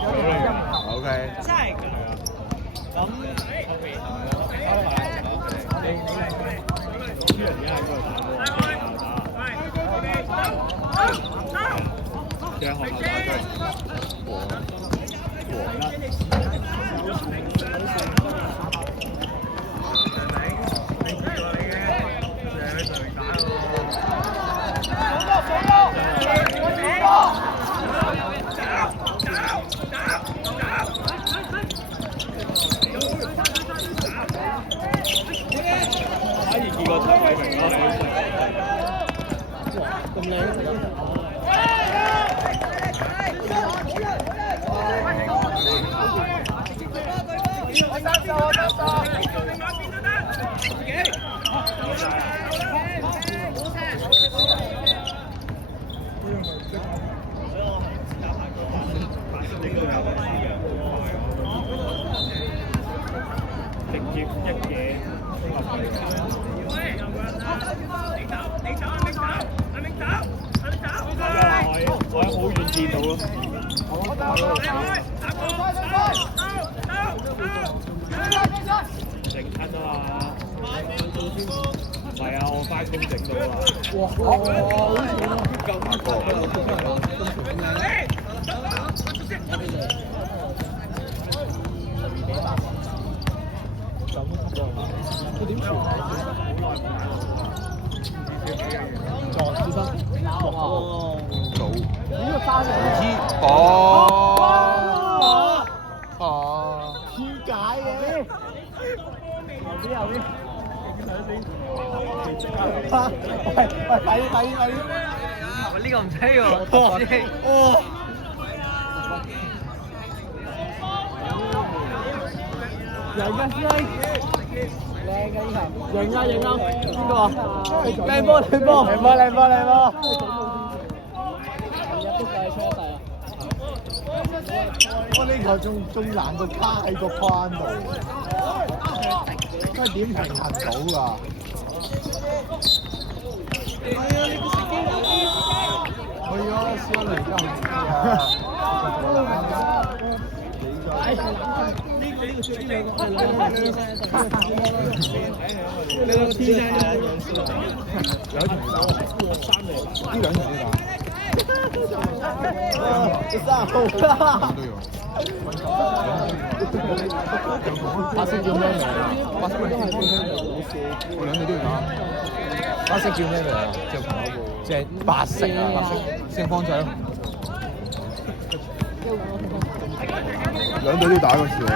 OK。真係㗎。咁呢個唔使喎。贏㗎師兄，靚㗎呢球，贏啊贏啊，邊個啊？靚波靚波靚波靚波靚波！我呢個仲難到卡喺個框度，真係點平衡到㗎？係啊，試下嚟而家好知啊！呢個最呢兩個呢兩個天生樣式，有一條打，呢兩條打。3號啦！白色叫咩名？白色都係我兩隊都要打。白色叫咩名啊？即係白色啊！白色先方仔咯。兩隊都要打嗰時喎。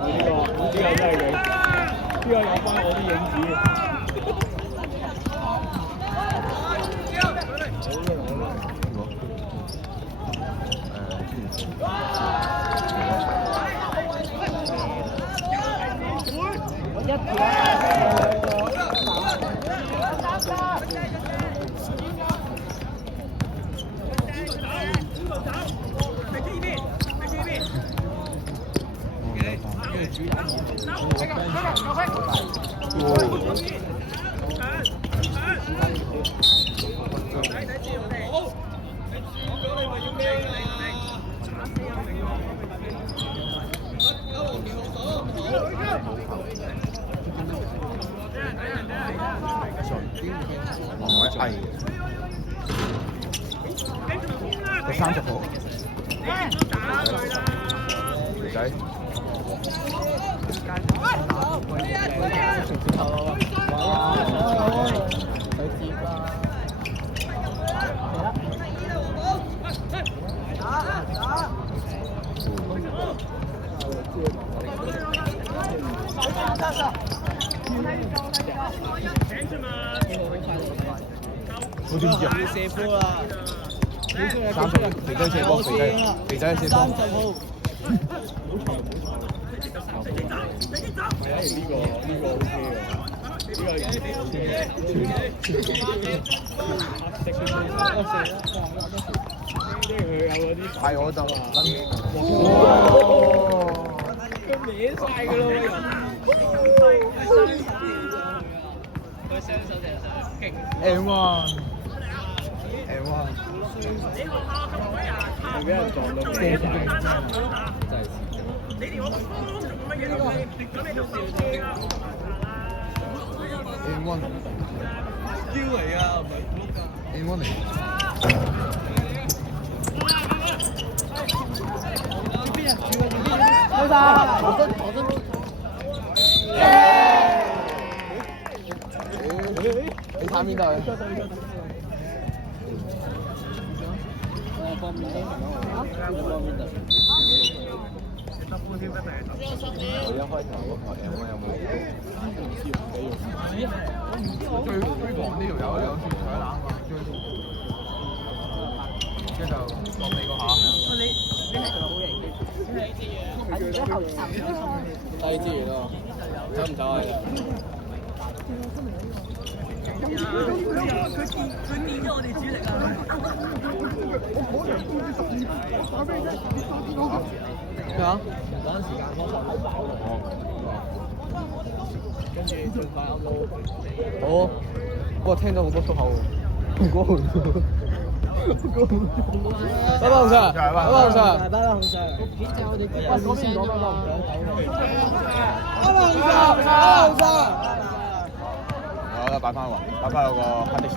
呢個真係佢，呢個有翻我啲影子。30號，肥仔。我點知啊？要射波啦！30，肥仔射波，肥仔射波。30號。呢個 OK 啊！係我就佢歪晒㗎咯佢雙手成勁。M1。俾人撞到，真係A1 招嚟啊，唔係 A1 嚟。開晒，我真。你睇邊度？我一開頭嗰台 M1 有冇？最狂呢條友有時搶冷嘛，跟住就落地嗰下。低資源咯，走唔走啊？佢見咗我哋主力啊！咩啊？趕時間幫手跑。跟住盡快啱到。好，我聽到好多粗口。拜拜，紅 Sir。拜拜，紅 Sir。拜拜，紅 Sir。拜拜，紅 Sir。喂，嗰邊講拜拜，紅 Sir。拜拜，紅 Sir。好啦，擺翻個黑的士。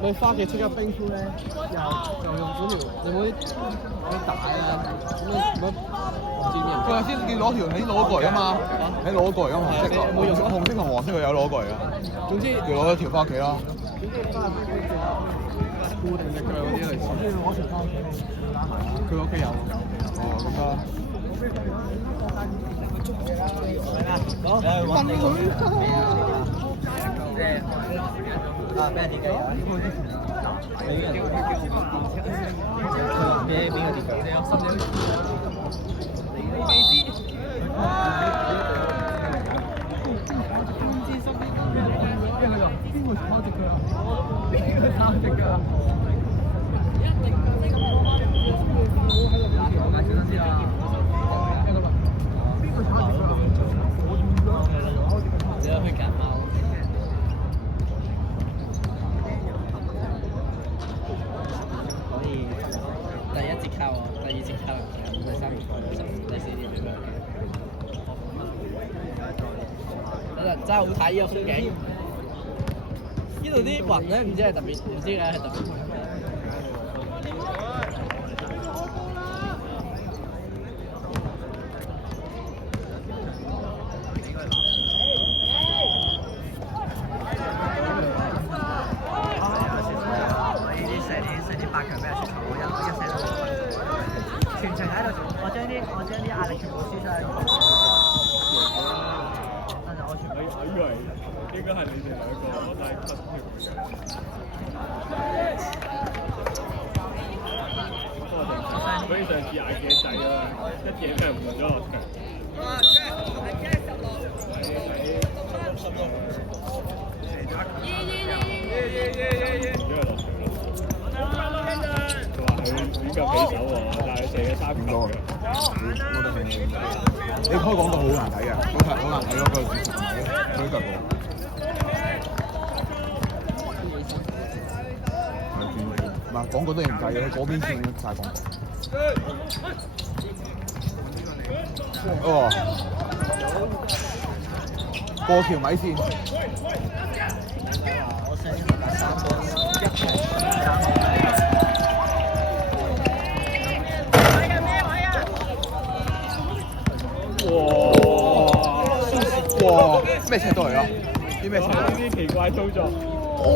你花嘅即刻冰敷咧，又用嗰條，你冇啲帶啊？咩唔知咩？佢話先你攞條，你攞過嚟啊嘛，你攞過嚟啊嘛，紅色冇用，紅色同黃色佢有攞過嚟啊。總之要攞咗條翻屋企咯。固定隻腳嗰啲類似。佢屋企有。哦，咁得。好，問佢。啊，俾人跌嘅。俾邊個跌嘅？邊個抄隻腳啊？邊個抄隻腳啊？真係好睇呢個風景，呢度啲雲咧唔知係特別，唔知係特別。射啲八強俾人輸咗，一射到全程喺度，我將啲壓力全部輸晒。我以為應該係你哋兩個，我都係不斷嘅。所以上次嗌嘅仔啊，一嘢俾人換咗落場。佢話佢比較手喎，但係射咗3球嘅。你開廣告好難睇嘅，好難睇嗰個視頻嘅，佢就冇。唔係廣告都唔計嘅，嗰邊先晒廣告。哦，過條米線。哇！咩尺度嚟啊？啲咩尺度？呢啲奇怪操作。哇！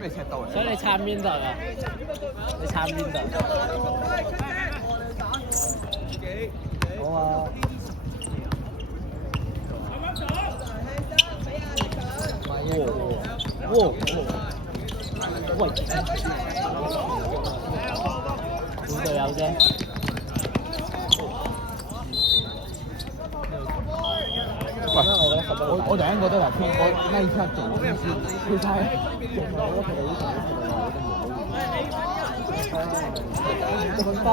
咩尺度嚟？所以你撐邊度啊？你撐邊度？好啊。哇！喂！半隊友啫。喂，我突然間覺得嗱，我呢一刻做其實咁低。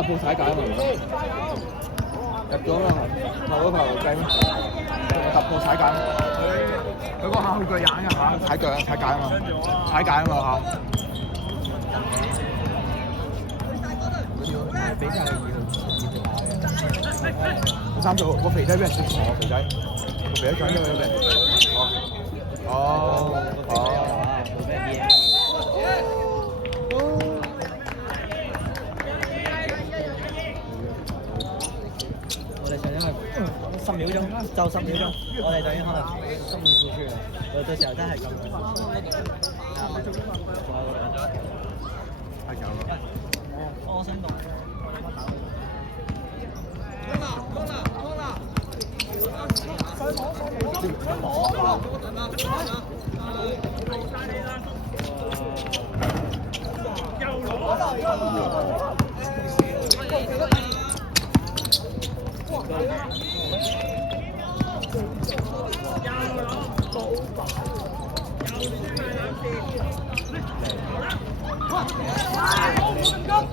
突破踩界啊嘛，入咗啦，投咗球計咩？突破踩界，佢嗰下好腳眼㗎嚇，踩界啊嘛，踩界啊嘛嚇。比較要三組個肥仔俾人接錯，肥仔搶咗佢俾人。哦。我哋想因為10秒鐘，就10秒鐘，我哋就已經可能心滿意足啦。到時候真係咁。太強啦！我想讀。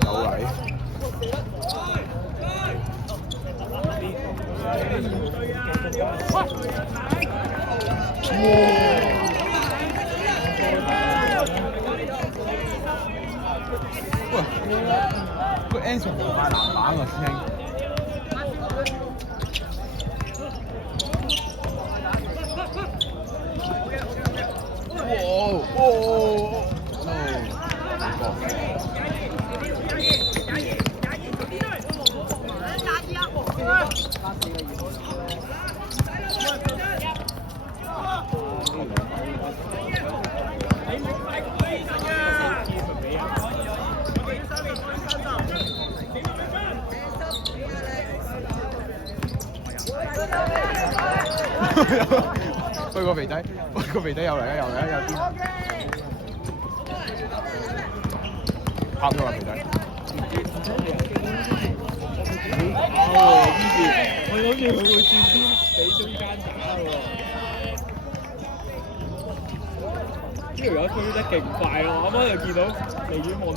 有位。喂，個 Anson 冇塊籃板喎，師兄。喂個肥仔，喂個肥仔又嚟啦，有啲拍咗啦肥仔。我諗住佢會轉邊俾中間打喎。呢條友推得勁快喎，啱啱就見到離遠望。